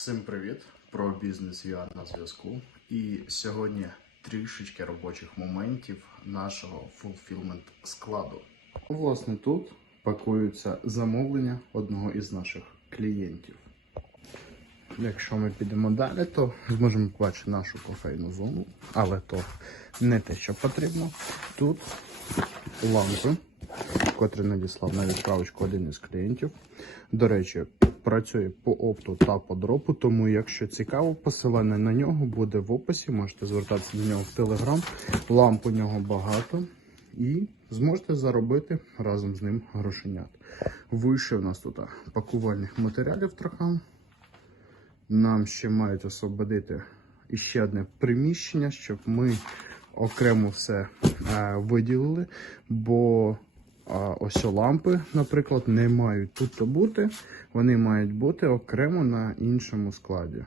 Всім привіт! Про бізнес я на зв'язку. І сьогодні трішечки робочих моментів нашого фулфілмент складу. Власне, тут пакуються замовлення одного із наших клієнтів. Якщо ми підемо далі, то зможемо побачити нашу кофейну зону, але то не те, що потрібно. Тут лампи, котрі надіслав на відправочку один із клієнтів. До речі, працює по опту та по дропу, тому якщо цікаво, посилання на нього буде в описі. Можете звертатися до нього в Телеграм. Ламп у нього багато. І зможете заробити разом з ним грошенят. Вище у нас тут пакувальних матеріалів трохи. Нам ще мають освободити іще одне приміщення, щоб ми окремо все е, виділили, бо а, ось лампи, наприклад, не мають тут бути, вони мають бути окремо на іншому складі.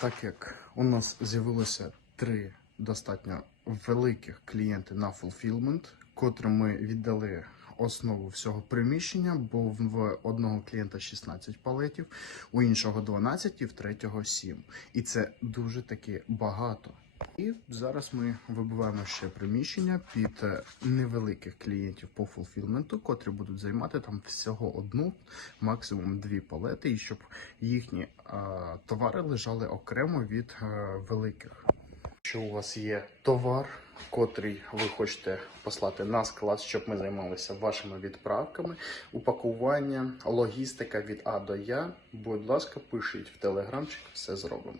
Так як у нас з'явилося три достатньо великих клієнти на fulfillment, котрим ми віддали основу всього приміщення, бо в одного клієнта 16 палетів, у іншого 12 і в третього 7. І це дуже таки багато. І зараз ми вибиваємо ще приміщення під е, невеликих клієнтів по фулфілменту, котрі будуть займати там всього одну, максимум дві палети, і щоб їхні е, товари лежали окремо від е, великих. Якщо у вас є товар, котрий ви хочете послати на склад, щоб ми займалися вашими відправками, упакування, логістика від А до Я, будь ласка, пишіть в телеграмчик, все зробимо.